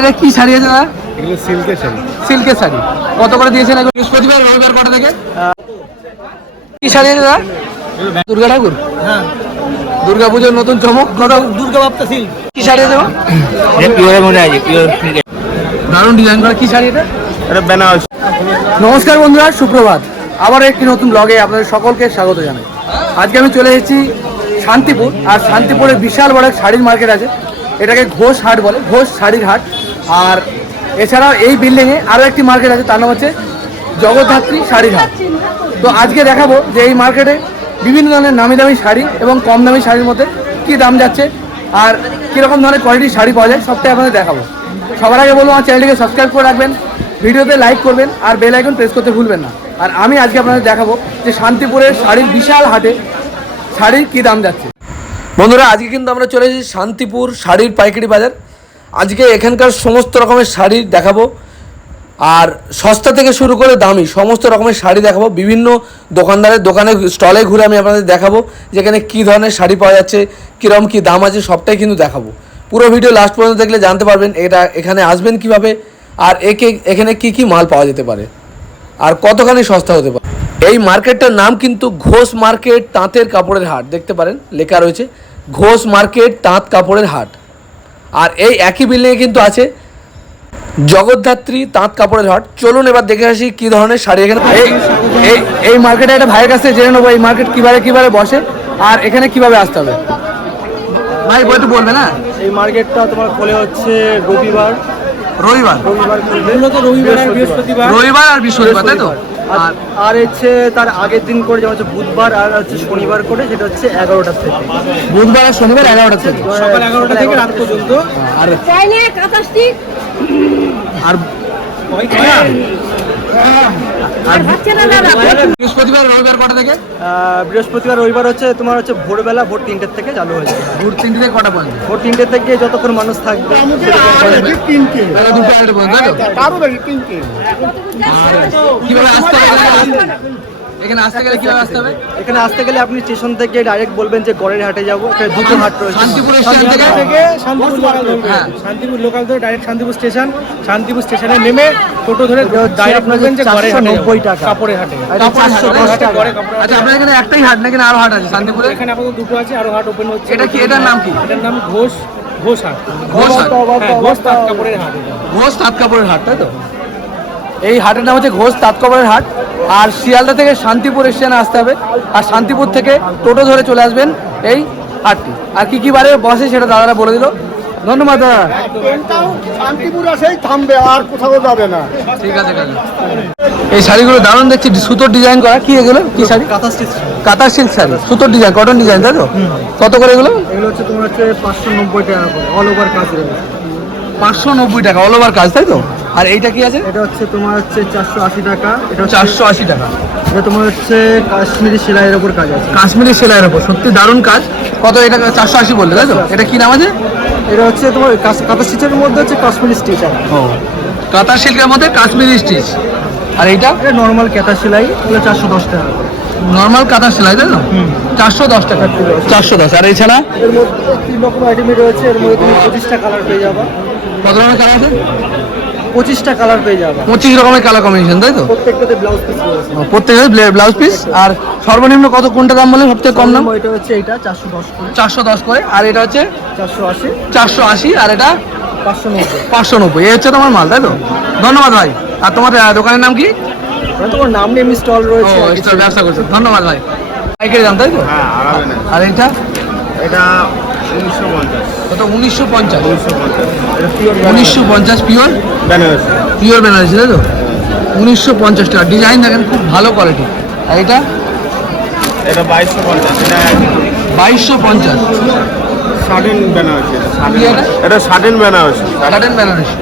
এটা কি শাড়ি আছে দাদা? এগুলো সিল্কের শাড়ি। সিল্কের শাড়ি। কত করে দিয়েছেন এখন? বৃহস্পতিবার রবিবার কটা থেকে? কি শাড়ি আছে দাদা? দুর্গা ঠাকুর? হ্যাঁ। দুর্গা পুজোর নতুন চমক? দুর্গা বাপ্তা সিল্ক কি শাড়ি আছে পিওর মনে আছে পিওর দারুণ ডিজাইন করা কি শাড়ি এটা? এটা বেনারস। নমস্কার বন্ধুরা সুপ্রভাত। আবার একটি নতুন ব্লগে আপনাদের সকলকে স্বাগত জানাই। আজকে আমি চলে এসেছি শান্তিপুর আর শান্তিপুরে বিশাল বড় এক শাড়ির মার্কেট আছে। এটাকে ঘোষ হাট বলে ঘোষ শাড়ির হাট। আর এছাড়াও এই বিল্ডিংয়ে আরও একটি মার্কেট আছে, তার নাম হচ্ছে জগদ্ধাত্রী শাড়ির হাট তো আজকে দেখাবো যে এই মার্কেটে বিভিন্ন ধরনের নামি দামি শাড়ি এবং কম দামি শাড়ির মধ্যে কী দাম যাচ্ছে আর কীরকম ধরনের কোয়ালিটির শাড়ি পাওয়া যায়, সবটাই আপনাদের দেখাবো। সবার আগে বলব, আমার চ্যানেলটিকে সাবস্ক্রাইব করে রাখবেন, ভিডিওতে লাইক করবেন, আর বেল আইকন প্রেস করতে ভুলবেন না। আর আমি আজকে আপনাদের দেখাবো যে শান্তিপুরের শাড়ির বিশাল হাটে শাড়ির কী দাম যাচ্ছে। বন্ধুরা, আজকে কিন্তু আমরা চলে এসেছি শান্তিপুর শাড়ির পাইকারি বাজার। আজকে এখানকার সমস্ত রকমের শাড়ি দেখাবো। আর সস্তা থেকে শুরু করে দামি সমস্ত রকমের শাড়ি দেখাবো। বিভিন্ন দোকানদারের দোকানে, স্টলে ঘুরে আমি আপনাদের দেখাবো যেখানে কী ধরনের শাড়ি পাওয়া যাচ্ছে কীরকম কী দাম আছে, সবটাই কিন্তু দেখাবো। পুরো ভিডিও লাস্ট পর্যন্ত দেখলে জানতে পারবেন এটা এখানে আসবেন কীভাবে আর একে, এখানে কি কি মাল পাওয়া যেতে পারে। আর কতখানি সস্তা হতে পারে। এই মার্কেটটার নাম কিন্তু ঘোষ মার্কেট তাঁতের কাপড়ের হাট। দেখতে পারেন, লেখা রয়েছে, ঘোষ মার্কেট তাঁত কাপড়ের হাট। আর এই একই বিল্ডিংয়ে কিন্তু আছে জগদ্ধাত্রী তাঁত কাপড়ের হাট। চলুন এবার দেখে আসি কি ধরনের শাড়ি এখানে এই এই এই মার্কেটে একটা ভাইয়ের কাছে জেনে নেব এই মার্কেট কীভাবে কীভাবে বসে। আর এখানে কীভাবে আসতে হবে? ভাই বই তো বলবে না? এই মার্কেটটা তোমার খোলে হচ্ছে রবিবার। রবিবার। রবিবার রবিবার আর বৃহস্পতিবার। রবিবার আর বৃহস্পতিবার তাই তো? আর আর হচ্ছে তার আগের দিন করে যেমন হচ্ছে বুধবার আর হচ্ছে শনিবার করে সেটা হচ্ছে এগারোটার থেকে। বুধবার আর শনিবার এগারোটা থেকে। সকাল এগারোটা থেকে রাত পর্যন্ত। আর আর আর হচ্ছে না দাদা বৃহস্পতিবার রবিবার কটা থেকে? বৃহস্পতিবার রবিবার হচ্ছে তোমার হচ্ছে ভোরবেলা ভোর তিনটের থেকে চালু হয়ে যাবে। ভোর তিনটে থেকে কটা পর্যন্ত? ভোর তিনটে থেকে যতক্ষণ মানুষ থাকবে। দুটো আড়াইটা পর্যন্ত কীভাবে আসতে হবে? এখানে আসতে গেলে কীভাবে আসতে হবে? এখানে আসতে গেলে আপনি স্টেশন থেকে ডাইরেক্ট বলবেন যে গড়ের হাটে যাব। এখানে দুটো হাট রয়েছে। শান্তিপুর স্টেশন থেকে? থেকে শান্তিপুর লোকাল ধরবে হ্যাঁ। শান্তিপুর লোকাল ধরে ডাইরেক্ট শান্তিপুর স্টেশন। শান্তিপুর স্টেশনে নেমে টোটো ধরে ডাইরেক্ট আপনার বলবেন যে ঘরে হাটে 490 টাকা। কাপড়ের হাটে। আর এটা কাপড়ের হাট, 410 টাকা। ঘরে কাপড় আচ্ছা এখানে একটাই হাট নাকি আরও হাট আছে? শান্তিপুরে? এখানে আপাতত দুটো আছে আরও হাট ওপেন হচ্ছে। এটা কি এটার নাম কি? এটার নাম ঘোষ ঘোষ হাট। ঘোষ হাট। হ্যাঁ ঘোষ তাঁত কাপড়ের হাট। ঘোষ তাঁত কাপড়ের হাট তাই তো? এই হাটের নাম হচ্ছে ঘোষ তাঁত কাপড়ের হাট। আর শিয়ালদা থেকে শান্তিপুর স্টেশনে আসতে হবে। আর শান্তিপুর থেকে টোটো ধরে চলে আসবেন এই হাটটি। আর কি কি বারে বসে সেটা দাদারা বলে দিল। ধন্যবাদ দাদা। শান্তিপুর আসেই থামবে আর কোথাও যাবে না। ঠিক আছে এই শাড়িগুলো দারুণ দেখছি। সুতোর ডিজাইন করা। কি এগুলো? কি শাড়ি? কাঁথা স্টিচ কাতার সিল্ক শাড়ি। সুতোর ডিজাইন কটন ডিজাইন তাই তো? কত করে এগুলো? এগুলো হচ্ছে তোমার হচ্ছে পাঁচশো নব্বই টাকা করে অল ওভার কাজ পাঁচশো নব্বই টাকা অল ওভার কাজ তাই তো? আর এইটা কি আছে? এটা হচ্ছে তোমার হচ্ছে চারশো আশি টাকা। এটা চারশো আশি টাকা। এটা তোমার হচ্ছে কাশ্মীরি সেলাইয়ের ওপর কাজ আছে। কাশ্মীরি সেলাইয়ের ওপর সত্যি দারুণ কাজ। কত এটা চারশো আশি বললে তাই তো? এটা কি নাম আছে? এটা হচ্ছে তোমার কাঁথা স্টিচের মধ্যে হচ্ছে কাশ্মীরি স্টিচ ও কাতার সিল্কের মধ্যে কাশ্মীরি স্টিচ। আর এইটা? এটা নর্মাল ক্যাথা সেলাই এগুলো চারশো দশ টাকা। নর্মাল কাতার সেলাই তাই তো? চারশো দশ টাকা। চারশো দশ আর এছাড়া? এর মধ্যে তিন রকম আইটেমই রয়েছে এর মধ্যে তুমি পঁচিশটা কালার পেয়ে যাবা। কত রকমের কালার আছে? পঁচিশটা কালার পেয়ে যাবা। পঁচিশ রকমের কালার কম্বিনেশন তাই তো? প্রত্যেকটাতে ব্লাউজ পিস ও, ব্লাউজ পিস আর সর্বনিম্ন কত কোনটা দাম বলে সবথেকে কম দাম? এটা হচ্ছে এটা চারশো দশ করে। চারশো দশ করে। আর এটা হচ্ছে চারশো আশি। চারশো আশি আর এটা পাঁচশো নব্বই। পাঁচশো নব্বই। এই হচ্ছে তোমার মাল তাই তো? ধন্যবাদ ভাই। আর তোমার দোকানের নাম কি? মানে তোমার নাম নেম স্টল রয়েছে। স্টোর ব্যবসা করছ। ধন্যবাদ ভাই। পাইকারি দাম তাই তো? হ্যাঁ, আর এইটা? এটা উনিশশো পঞ্চাশ। কত? উনিশশো পঞ্চাশ। এটা পিওর উনিশশো পঞ্চাশ পিওর বেনারসি। পিওর বেনারসি তাই তো? উনিশশো পঞ্চাশ টাকা। ডিজাইন দেখেন খুব ভালো কোয়ালিটি আর এটা? এটা বাইশশো পঞ্চাশ। এটা বাইশশো পঞ্চাশ। স্বাধীন বেনারসি এটা? স্বাধীন বেনারসি কাটান বেনারসি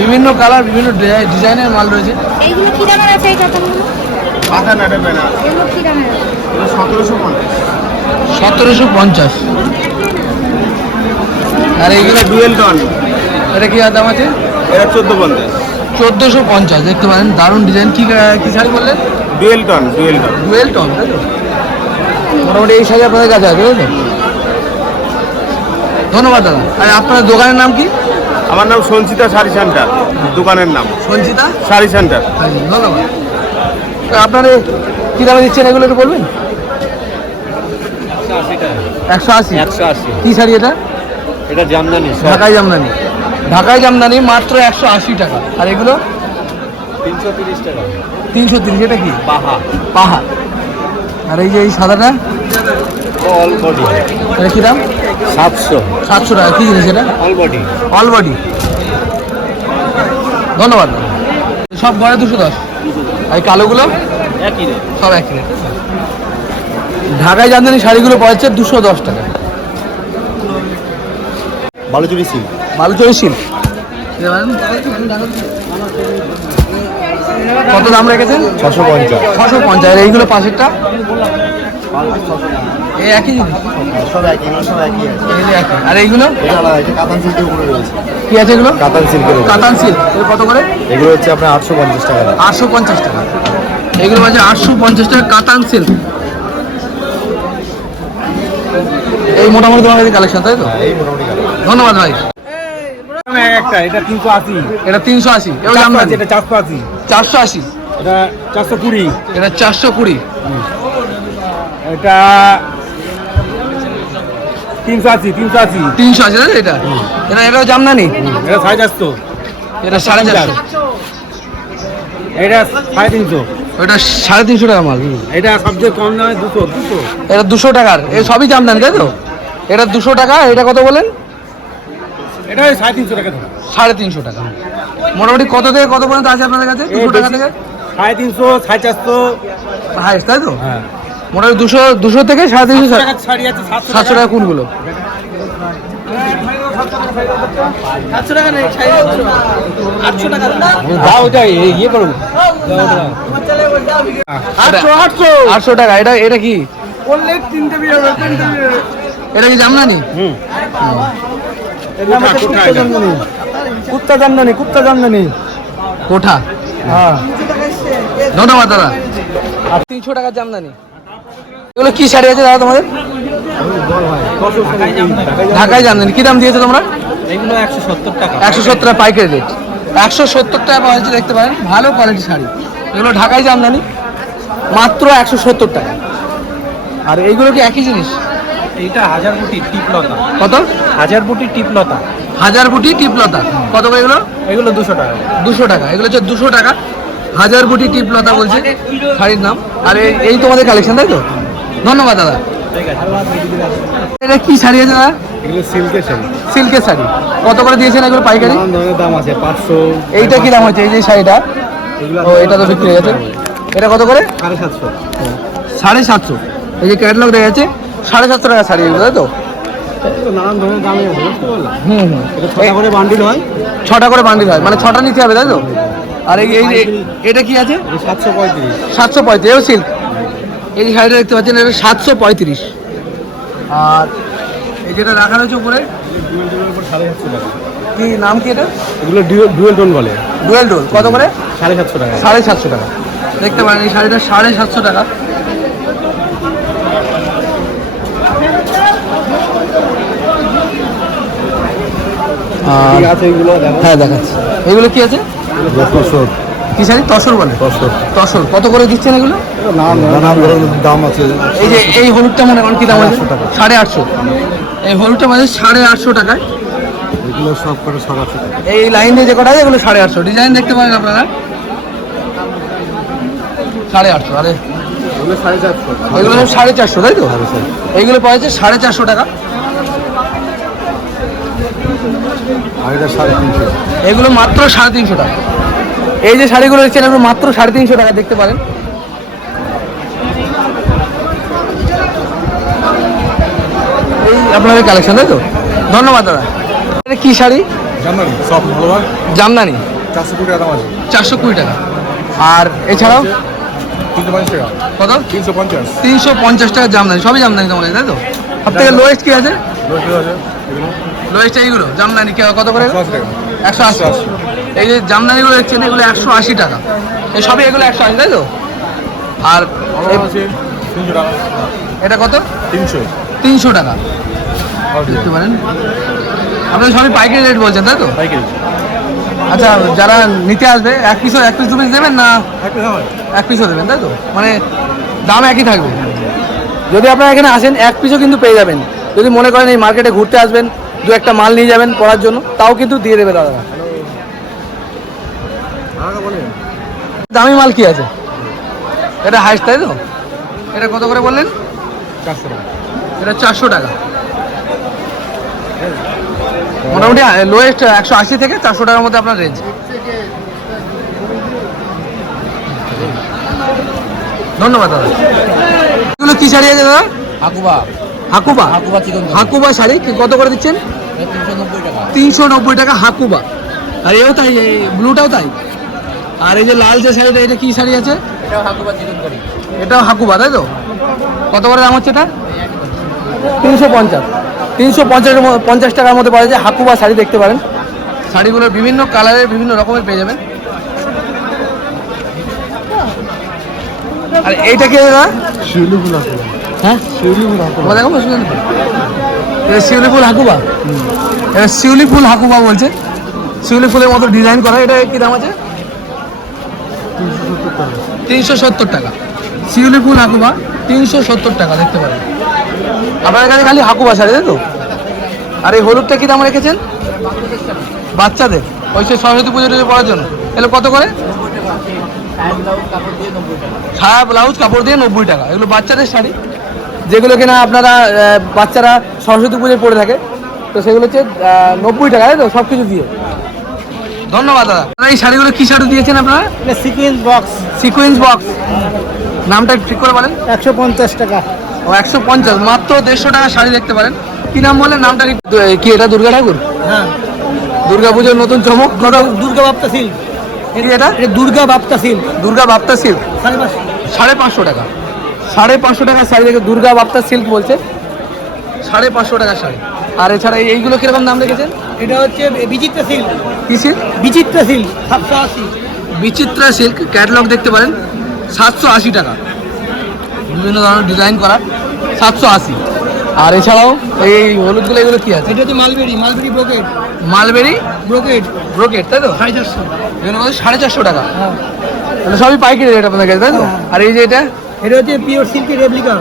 বিভিন্ন কালার বিভিন্ন ডিজাইনের মাল রয়েছে। এইগুলো কি দামের আছে এই কাতানগুলো বেনারসি এগুলো কি দামের আর এইগুলো ডুয়েল টন এটা কি দাম আছে? এটা চোদ্দ পঞ্চাশ চোদ্দোশো পঞ্চাশ দেখতে পারেন দারুণ ডিজাইন কি কি শাড়ি বললেন? Dual tone dual tone. Dual tone তাই তো? মোটামুটি এই শাড়ি আপনাদের কাছে আছে তাই তো? ধন্যবাদ দাদা। আর আপনার দোকানের নাম কি? আমার নাম সঞ্চিতা শাড়ি সেন্টার দোকানের নাম। সঞ্চিতা? শাড়ি সেন্টার। ধন্যবাদ। তো আপনারা কী দামে দিচ্ছেন এগুলো একটু বলবেন? একশো আশি একশো আশি? কী শাড়ি এটা? এটা জামদানি ঢাকাই জামদানি। ঢাকাই জামদানি মাত্র একশো আশি টাকা। আর এগুলো? তিনশো তিরিশ টাকা। তিনশো তিরিশ এটা কি? পাহা পাহা আর এই যে এই সাদাটা? অল বডি এটা কী দাম? সাতশো। সাতশো টাকা। কী জিনিস এটা? অল বডি অল বডি ধন্যবাদ। সব গড়ে দুশো দশ। আর কালোগুলো? একই সব একই রেট। ঢাকায় জামদানি শাড়িগুলো পাচ্ছে দুশো দশ টাকা। বালুচুরি সিল বালুচরি সিল্ক কত দাম রেখেছেন? ছশো পঞ্চাশ। ছশো পঞ্চাশ এইগুলো পাশেরটা? এই একই। আর এইগুলো? কি আছে এগুলো? কাতান সিল্কের উপরে। কাতান সিল্ক। কত করে? এগুলো হচ্ছে আপনার আটশো পঞ্চাশ টাকা আটশো পঞ্চাশ টাকা। এগুলো আছে আটশো পঞ্চাশ টাকা কাতান সিল্ক। এই মোটামুটি তোমার কাছে কালেকশন তাই তো? হ্যাঁ, এই মোটামুটি ধন্যবাদ ভাই। একটা এটা তিনশো আশি। এটা তিনশো আশি এটা চারশো আশি চারশো আশি। এটা চারশো কুড়ি। এটা চারশো কুড়ি। এটা তিনশো আশি তিনশো আশি। তিনশো আশি এটা? এটা এটাও জামদানি এটা সাড়ে চারশো। এটা সাড়ে চারশো। এটা সাড়ে তিনশো। ওটা সাড়ে তিনশো টাকা মাল। এটা সবচেয়ে কম দামে দুশো দুশো। এটা দুশো টাকার। এই সবই জামদানি তাই তো? এটা দুশো টাকা এটা কত বলেন? এটা ওই সাড়ে তিনশো টাকা ধরো। সাড়ে তিনশো টাকা। মোটামুটি কত থেকে কত পর্যন্ত আছে আপনাদের কাছে? দুশো টাকা থেকে? সাড়ে তিনশো সাড়ে চারশো। হাইস্ট তাই তো? হ্যাঁ। মোটামুটি দুশো দুশো থেকে সাড়ে তিনশো সাতশো টাকা। শাড়ি আছে সাতশো সাতশো টাকা কোনগুলো? ইয়ে করো। আটশো আটশো। আটশো টাকা এটা এটা কি? এটা কি জামদানি? কুত্তা জামদানি। কুত্তা জামদানি কোঠা হ্যাঁ। ধন্যবাদ দাদা। আর তিনশো টাকার জামদানি। এগুলো কি শাড়ি আছে দাদা তোমাদের? ঢাকায় জামদানি। কি দাম দিয়েছ তোমরা? এগুলো একশো সত্তর টাকা। একশো সত্তর টাকা পাইকারি রেট। একশো সত্তর টাকা পাওয়া যাচ্ছে দেখতে পারেন। ভালো কোয়ালিটি শাড়ি। এগুলো ঢাকায় জামদানি। মাত্র একশো সত্তর টাকা। আর এইগুলো কি একই জিনিস? এইটা হাজার টিপলতা। কত? হাজার বুটি টিপলতা হাজার বুটি টিপলতা কত করে এগুলো? এগুলো দুশো টাকা। দুশো টাকা। এগুলো হচ্ছে দুশো টাকা। হাজার বুটি টিপলতা বলছে। শাড়ির নাম। আর এই- তোমাদের কালেকশন তাই তো? ধন্যবাদ দাদা। এটা কি শাড়ি আছে দাদা? এগুলো সিল্কের শাড়ি। সিল্কের শাড়ি। কত করে দিয়েছেন এগুলো পাইকারি? দাম আছে পাঁচশো। এইটা কি দাম হচ্ছে এই যে শাড়িটা। ও এটা তো বিক্রি হয়ে গেছে। এটা কত করে? সাড়ে সাতশো। সাড়ে সাতশো। এই যে ক্যাটলগ দেখা যাচ্ছে সাড়ে সাতশো টাকা শাড়ি এগুলো তাই তো? নানান ধরনের দামে বুঝতে হুম হুম ছটা করে বান্ডিল হয় ছটা করে বান্ডিল হয় মানে ছটা নিতে হবে তাই তো? আর এই এই এটা কি আছে? সাতশো পঁয়ত্রিশ সাতশো পঁয়ত্রিশ এও সিল্ক এই শাড়িটা দেখতে পাচ্ছেন এটা সাতশো পঁয়ত্রিশ। আর এই যেটা রাখা রয়েছে উপরে সাড়ে সাতশো টাকা কি নাম কি এটা? এগুলো ডুয়েল টোন বলে। ডুয়েল ডোল কত করে? সাড়ে সাতশো টাকা। সাড়ে সাতশো টাকা। দেখতে পারেন এই শাড়িটা সাড়ে সাতশো টাকা। আর হ্যাঁ দেখাচ্ছি। এগুলো কি আছে? তসর। কি শাড়ি? তসর বলে? তসর। তসর। কত করে দিচ্ছেন এগুলো? নানান ধরনের দাম আছে। এই যে এই হলুদটা মনে করেন কি দাম আছে? সাড়ে আটশো এই হলুদটা মানে সাড়ে আটশো টাকায়। এগুলো সব করে সাড়ে আটশো টাকা। এই লাইন দিয়ে যে কটা আছে এগুলো সাড়ে আটশো। ডিজাইন দেখতে পারেন আপনারা? সাড়ে আটশো আরে। এগুলো সাড়ে চারশো। এগুলো সাড়ে চারশো তাই তো? এইগুলো পাওয়া যাচ্ছে সাড়ে চারশো টাকা। আর এটা সাড়ে তিনশো। এগুলো মাত্র সাড়ে তিনশো টাকা। এই যে শাড়িগুলো দেখছেন এগুলো মাত্র সাড়ে তিনশো টাকা দেখতে পারেন। এই আপনাদের কালেকশন তাই তো? ধন্যবাদ দাদা। এটা কি শাড়ি? জানালি সব জামদানি। চারশো কুড়ি টাকা আছে। চারশো কুড়ি টাকা। আর এছাড়াও? তিনশো পঞ্চাশ কত? তিনশো পঞ্চাশ। তিনশো পঞ্চাশ টাকা জামদানি সবই জামদানি তোমার কাছে, তাই তো? সব থেকে লোয়েস্ট কি আছে? লোয়েস্ট এইগুলো জামদানি কত করে একশো আশি এই যে জামদানিগুলো দেখছেন এগুলো একশো আশি টাকা। এই সবই এগুলো একশো আশি তাই তো? আর এটা কত? তিনশো। তিনশো টাকা। দেখতে পারেন। আপনারা সবই পাইকারি রেট বলছেন তাই তো? পাইকারি। আচ্ছা যারা নিতে আসবে এক পিসও এক পিস দু পিস দেবেন না? এক পিস এক পিসও দেবেন তাই তো? মানে দাম একই থাকবে। যদি আপনারা এখানে আসেন এক পিসও কিন্তু পেয়ে যাবেন। যদি মনে করেন এই মার্কেটে ঘুরতে আসবেন দু একটা মাল নিয়ে যাবেন পড়ার জন্য তাও কিন্তু দিয়ে দেবে দাদা। দামি মাল কি আছে? এটা হাইস্ট তাই তো? এটা কত করে বললেন? চারশো টাকা। এটা চারশো টাকা। মোটামুটি লোয়েস্ট একশো আশি থেকে চারশো টাকার মধ্যে আপনার রেঞ্জ ধন্যবাদ দাদা। এগুলো কি শাড়ি আছে দাদা? হাকুবা হাকুবা? হাকুবা হাকুবা শাড়ি কত করে দিচ্ছেন? তিনশো নব্বই টাকা। হাকুবা। আর এও তাই ব্লুটাও তাই? আর এই যে লাল যে শাড়িটা এটা কি শাড়ি আছে? এটাও হাকুবা তাই তো? কত করে দাম হচ্ছে এটা? তিনশো পঞ্চাশ। তিনশো পঞ্চাশ পঞ্চাশ টাকার মধ্যে পাওয়া যায় হাকুবা শাড়ি দেখতে পারেন। শাড়িগুলোর বিভিন্ন কালারের বিভিন্ন রকমের পেয়ে যাবেন। আর এইটা কি দাদা? শিউলি ফুল আছে হ্যাঁ? শিউলি ফুল আছে দেখো শিউলি ফুল হাকুবা? এটা শিউলি ফুল হাকুবা বলছে। শিউলি ফুলের মতো ডিজাইন করা এটা কি দাম আছে? তিনশো সত্তর টাকা। শিউলি ফুল হাকুবা তিনশো সত্তর টাকা দেখতে পারেন আপনার এখানে খালি হাকুবা শাড়ি তাই তো? আর এই হলুদটা কি দাম রেখেছেন? বাচ্চাদের। ওই সে সরস্বতী পুজো টুজো পড়ার জন্য। এগুলো কত করে? ছায়া ব্লাউজ কাপড় দিয়ে নব্বই টাকা। এগুলো বাচ্চাদের শাড়ি? যেগুলো কিনা আপনারা বাচ্চারা সরস্বতী পুজোয় পরে থাকে তো সেগুলো হচ্ছে নব্বই টাকা তাই তো? সব কিছু দিয়ে। ধন্যবাদ দাদা। দাদা, এই শাড়িগুলো কি শাড়ি দিয়েছেন আপনারা? সিকুয়েন্স বক্স সিকুয়েন্স বক্স নামটা ঠিক করে বলেন। একশো পঞ্চাশ টাকা। ও একশো পঞ্চাশ। মাত্র দেড়শো টাকা শাড়ি দেখতে পারেন। কি নাম বলেন? নামটা কি এটা দুর্গা ঠাকুর? হ্যাঁ। দুর্গা পুজোর নতুন চমক? দুর্গা বাপ্তা সিল্ক। এটা? দুর্গা বাপ্তা সিল্ক। দুর্গা বাপ্তা সিল্ক। সাড়ে পাঁচশো টাকা। সাড়ে পাঁচশো টাকার শাড়ি দেখে দুর্গা বাপ্তা সিল্ক বলছে। সাড়ে পাঁচশো টাকার শাড়ি। আর এছাড়া এইগুলো কীরকম দাম রেখেছেন? এটা হচ্ছে বিচিত্রা সিল্ক কি সিল্ক বিচিত্রা সিল্ক সাতশো আশি। বিচিত্রা সিল্ক ক্যাটলগ দেখতে পারেন সাতশো আশি টাকা। বিভিন্ন ধরনের ডিজাইন করা সাতশো আশি। আর এছাড়াও এই হলুদগুলো এগুলো কি আছে? এটা হচ্ছে mulberry mulberry brocade mulberry? Brocade brocade তাই তো? সাড়ে চারশো। এগুলো সাড়ে চারশো টাকা। হ্যাঁ। মানে সবই পাইকারি রেট আপনাদের কাছে তাই তো? আর এই যে এটা? এটা হচ্ছে পিওর সিল্কের রেপ্লিকা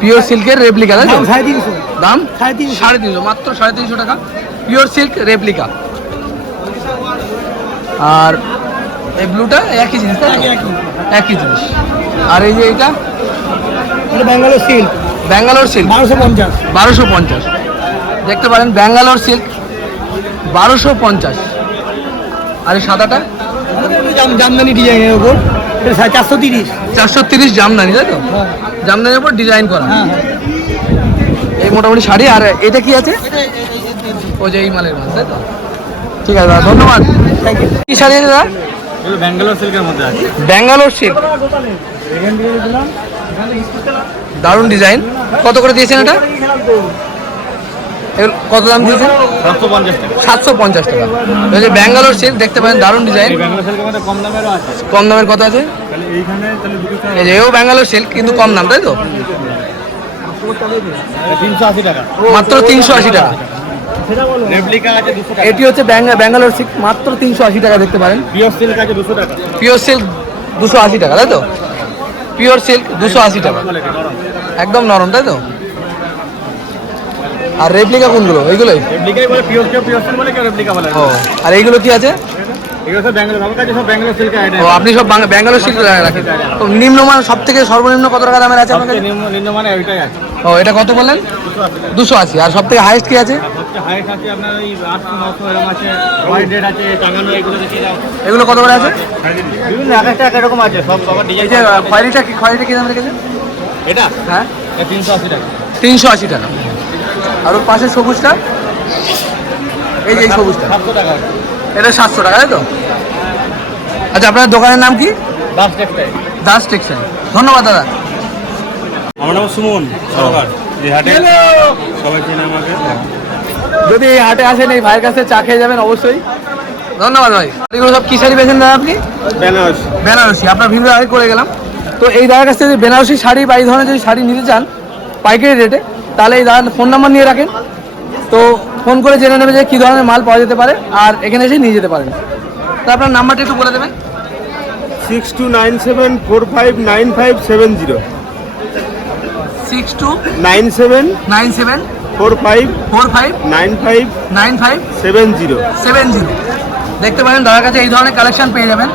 পিওর সিল্কের রেপ্লিকা তাই তো? দাম সাড়ে তিনশো। দাম? সাড়ে তিনশো। সাড়ে তিনশো মাত্র সাড়ে তিনশো টাকা। পিওর সিল্ক রেপ্লিকা আর এই ব্লুটা একই জিনিস তাই? একই, জিনিস। আর এই যে এইটা? এটা ব্যাঙ্গালোর সিল্ক ব্যাঙ্গালোর সিল্ক বারোশো পঞ্চাশ। বারোশো পঞ্চাশ। দেখতে পারেন ব্যাঙ্গালোর সিল্ক বারোশো পঞ্চাশ। আর এই সাদাটা? জামদানি ডিজাইনের ওপর এটা চারশো তিরিশ। চারশো তিরিশ জামদানি তাই তো? হ্যাঁ। জামদানির উপর ডিজাইন করা। হ্যাঁ। এই মোটামুটি শাড়ি আর এটা কি আছে? ও যে এই মালের মাল তাই তো? ঠিক আছে দাদা ধন্যবাদ। থ্যাংক ইউ কি শাড়ি আছে দাদা? ব্যাঙ্গালোর সিল্কের মধ্যে আছে। ব্যাঙ্গালোর সিল্ক দারুণ ডিজাইন কত করে দিয়েছেন এটা? কত দাম দিয়েছেন? সাতশো পঞ্চাশ টাকা। যে ব্যাঙ্গালোর সিল্ক দেখতে পারেন দারুণ ডিজাইন। কম দামের কত আছে? এও ব্যাঙ্গালোর সিল্ক কিন্তু কম দাম তাই তো? মাত্র তিনশো আশি টাকা। এটি হচ্ছে ব্যাঙ্গা- ব্যাঙ্গালোর সিল্ক মাত্র তিনশো আশি টাকা দেখতে পারেন। পিওর সিল্ক দুশো পিওর সিল্ক দুশো আশি টাকা তাই তো? পিওর সিল্ক দুশো আশি টাকা। একদম নরম তাই তো? আর রেপ্লিকা কোনগুলো? এইগুলোই রেপ্লিকাই বলে পিওর কেউ পিওর বলে কেউ রেপ্লিকা বলে ও আর এইগুলো কি আছে? এগুলো সব ব্যাঙ্গালোর আমার কাছে সব ব্যাঙ্গালোর সিল্ক আইটেম ও আপনি সব ব্যাঙ্গালোর সিল্ক রাখেন। তো নিম্নমান সব থেকে সর্বনিম্ন কত টাকা দামের আছে আপনার কাছে? নিম্ন নিম্নমানে ওইটাই আছে। ও এটা কত বললেন? দুশো আশি। আর সব থেকে হাইস্ট কি আছে? এগুলো কত করে আছে? খয়েরিটা কি খয়েরিটা কি দাম রেখেছে এটা? হ্যাঁ? তিনশো আশি টাকা। তিনশো আশি টাকা। আর ওর পাশে সবুজটা? এই যে এই সবুজটা। এটা সাতশো টাকা তাই তো? আচ্ছা আপনার দোকানের নাম কি? দাস টেক্সটাইল। ধন্যবাদ দাদা। আমার নাম সুমন সরকার। এই হাটে সবাই চেনে আমাকে। যদি এই হাটে আসেন এই ভাইয়ের কাছে চা খেয়ে যাবেন অবশ্যই। ধন্যবাদ ভাই। এগুলো সব কি শাড়ি বেছেন দাদা আপনি? বেনারস। বেনারসি। আপনার ভিডিও আগে করে গেলাম। তো এই দাদার কাছ থেকে যদি বেনারসি শাড়ি বা এই ধরনের যদি শাড়ি নিতে চান পাইকারি রেটে তাহলে এই দাদার ফোন নাম্বার নিয়ে রাখেন। তো ফোন করে জেনে নেবে যে কী ধরনের মাল পাওয়া যেতে পারে আর এখানে এসে নিয়ে যেতে পারেন। তো আপনার নাম্বারটা একটু বলে দেবেন। Six two nine seven four five nine five seven zero six two nine seven nine seven four five four five nine five nine five seven zero seven zero দেখতে পারেন দাদার কাছে এই ধরনের কালেকশন পেয়ে যাবেন।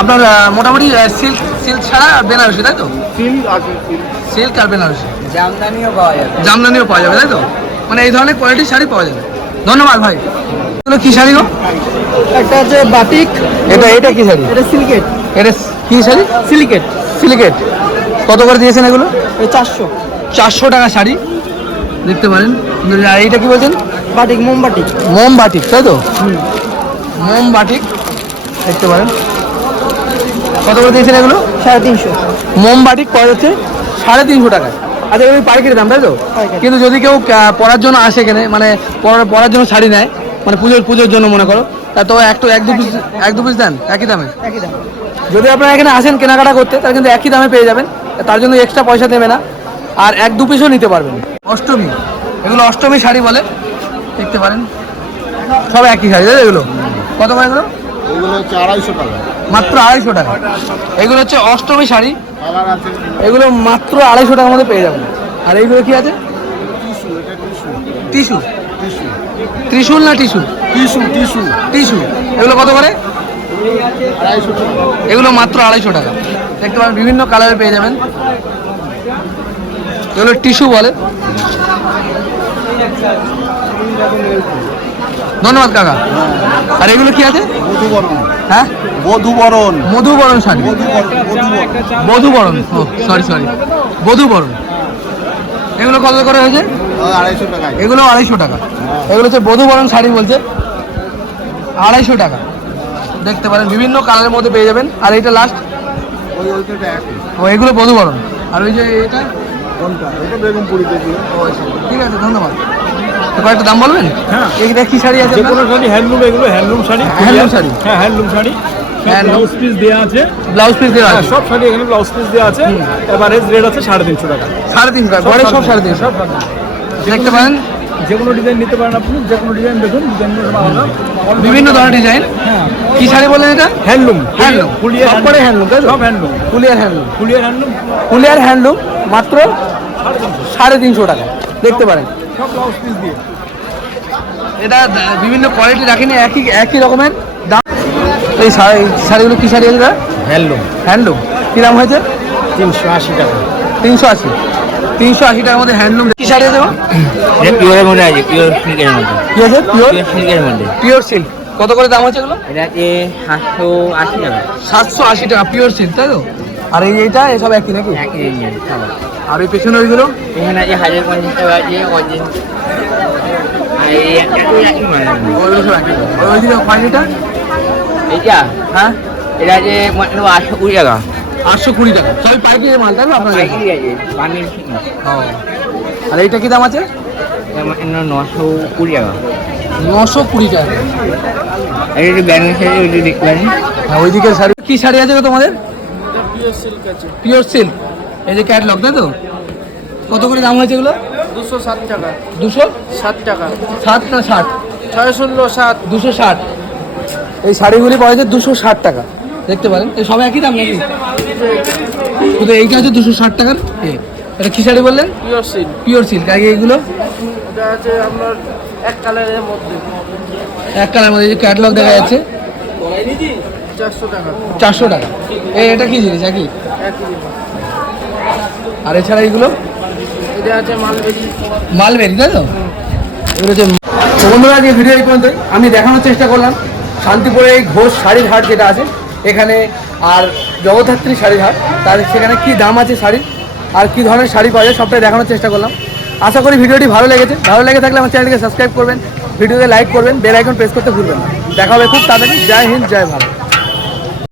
আপনার মোটামুটি সিল্ক সিল্ক ছাড়া আর বেনারসি তাই তো? সিল্ক আর বেনারসি। জামদানিও পাওয়া যাবে। জামদানিও পাওয়া যাবে তাই তো? মানে এই ধরনের কোয়ালিটির শাড়ি পাওয়া যাবে। ধন্যবাদ ভাই। এগুলো কি শাড়ি গো? একটা হচ্ছে বাটিক। এটা এটা কি শাড়ি? এটা সিল্কেট এটা কি শাড়ি? সিলিকেট সিলিকেট কত করে দিয়েছেন এগুলো? চারশো। চারশো টাকা শাড়ি। দেখতে পারেন। আর এইটা কি বলছেন? বাটিক মোমবাটিক মোম বাটিক তাই তো? মোম বাটিক দেখতে পারেন। কত করে দিয়েছেন এগুলো? সাড়ে তিনশো। মোম বাটিক পাওয়া যাচ্ছে সাড়ে তিনশো টাকায়। আচ্ছা এগুলো পাইকারি দাম তাই তো? কিন্তু যদি কেউ পরার জন্য আসে এখানে মানে পরার জন্য শাড়ি নেয় মানে পুজোর পুজোর জন্য মনে করো তা তো এক তো এক দু পিস এক দু পিস দেন একই দামে? যদি আপনারা এখানে আসেন কেনাকাটা করতে তাহলে কিন্তু একই দামে পেয়ে যাবেন তার জন্য এক্সট্রা পয়সা দেবে না আর এক দু পিসও নিতে পারবেন। অষ্টমী এগুলো অষ্টমী শাড়ি বলে দেখতে পারেন সব একই শাড়ি তাই এগুলো? কত করে এগুলো? এগুলো হচ্ছে আড়াইশো টাকা। মাত্র আড়াইশো টাকা। এগুলো হচ্ছে অষ্টমী শাড়ি। এগুলো মাত্র আড়াইশো টাকার মধ্যে পেয়ে যাবেন। আর এইগুলো কি আছে? টিস্যু ত্রিশুল না টিস্যু? Tissue tissue. টিস্যু। এগুলো কত করে? এগুলো মাত্র আড়াইশো টাকা। দেখতে পাবেন বিভিন্ন কালারে পেয়ে যাবেন। এগুলো টিস্যু বলে। ধন্যবাদ কাকা। আর এগুলো কি আছে? মধুবরণ। হ্যাঁ? মধুবরণ। মধুবরণ শাড়ি। মধুবরণ মধুবরণ। ও সরি সরি বধুবরণ এগুলো কত করে হয়েছে? টাকা এগুলো আড়াইশো টাকা। এগুলো হচ্ছে বধুবরণ শাড়ি বলছে। আড়াইশো টাকা। দেখতে পারেন বিভিন্ন কালারের মধ্যে পেয়ে যাবেন। আর এইটা লাস্ট ও এগুলো বধুবরণ আর ওই যে এটা? আচ্ছা, ঠিক আছে ধন্যবাদ। কয়েকটা দাম বলবেন? হ্যাঁ। কি শাড়ি আছে যে কোনো শাড়ি হ্যান্ডলুম এগুলো হ্যান্ডলুম শাড়ি। হ্যান্ডলুম শাড়ি? হ্যাঁ হ্যান্ডলুম শাড়ি। ব্লাউজ পিস দেওয়া আছে। ব্লাউজ পিস দেওয়া আছে? সব শাড়ি এখানে ব্লাউজ পিস দেওয়া আছে। এভারেজ রেট আছে সাড়ে তিনশো টাকা। সাড়ে তিনশো টাকা সব সাড়ে তিনশো। দেখতে পারেন। যে কোনো ডিজাইন নিতে পারেন আপনি যে কোনো ডিজাইন দেখুন বিভিন্ন ধরনের ডিজাইন হ্যাঁ। কি শাড়ি বললেন এটা? হ্যান্ডলুম হ্যান্ডলুম ফুলিয়ার হ্যান্ডলুম তাই সব হ্যান্ডলুম ফুলিয়ার হ্যান্ডলুম ফুলিয়ার হ্যান্ডলুম ফুলিয়ার হ্যান্ডলুম মাত্র সাড়ে তিনশো টাকা। দেখতে পারেন। সব ব্লাউজ পিস দিয়ে। এটা বিভিন্ন কোয়ালিটি রাখেনি একই একই রকমের। দাম? এই শাড়ি শাড়িগুলো কি শাড়ি আছে হ্যান্ডলুম হ্যান্ডলুম কী দাম হয়েছে? তিনশো আশি টাকা। তিনশো আশি। তিনশো আশি টাকার মধ্যে হ্যান্ডলুম কি শাড়ি আছে পিওরের মধ্যে আছে পিওর সিল্কের মধ্যে। কি আছে? পিওর পিওর সিল্কের মধ্যে। পিওর সিল্ক কত করে দাম আছে এগুলো? এটা আছে সাতশো আশি টাকা? সাতশো আশি টাকা পিওর সিল্ক তাই তো? আর এই এইটা এসব একই নাকি? একই আর ওই পেছনে ওইগুলো? এখানে আছে হাজার পঞ্চাশ টাকা আছে পঞ্চাশ এইটা? হ্যাঁ। এটা আছে আটশো কুড়ি টাকা। আটশো কুড়ি টাকা। সবই পাইকারি মাল তাই তো আপনার। আর এইটা কি দাম আছে? নশো কুড়ি টাকা। নশো কুড়ি টাকা। আর এটা ব্যাঙ্গের সাইজে ওইটা দেখতে পারেন হ্যাঁ ওইদিকে শাড়ি কি শাড়ি আছে তোমাদের? পিওর সিল্ক এই যে ক্যাটলগ তাই তো? কত করে দাম হয়েছে এগুলো? দুশো ষাট টাকা। দুশো? ষাট টাকা। ষাট না ষাট? ছয় শূন্য সাত দুশো ষাট। এই শাড়িগুলি পাওয়া যায় দুশো ষাট টাকা। দেখতে পারেন। এই সব একই দাম নাকি? শুধু এইটা হচ্ছে দুশো ষাট টাকার? এ। এটা কি শাড়ি বললেন? পিওর সিল্ক পিওর সিল্ক আগে এইগুলো এটা আছে আপনার এক কালারের মধ্যে। এক কালার মধ্যে যে ক্যাটলগ দেখা যাচ্ছে। চারশো টাকা। চারশো টাকা। এই এটা কি জিনিস? একই? একই আর এছাড়া এইগুলো? এটা আছে মালবেরি। মালবেরি তাই তো? এগুলো হচ্ছে তো বন্ধুরা আজকে ভিডিও এই পর্যন্তই। আমি দেখানোর চেষ্টা করলাম। শান্তিপুরে এই ঘোষ শাড়ির হাট যেটা আছে এখানে আর জগদ্ধাত্রী শাড়ির হাট তার সেখানে কি দাম আছে শাড়ির আর কি ধরনের শাড়ি পাওয়া যায় সবটাই দেখানোর চেষ্টা করলাম। আশা করি ভিডিওটি ভালো লেগেছে। ভালো লেগে থাকলে আমার চ্যানেলকে সাবস্ক্রাইব করবেন ভিডিওতে লাইক করবেন বেল আইকন প্রেস করতে ভুলবেন না। দেখা হবে খুব তাড়াতাড়ি। জয় হিন্দ জয় ভারত।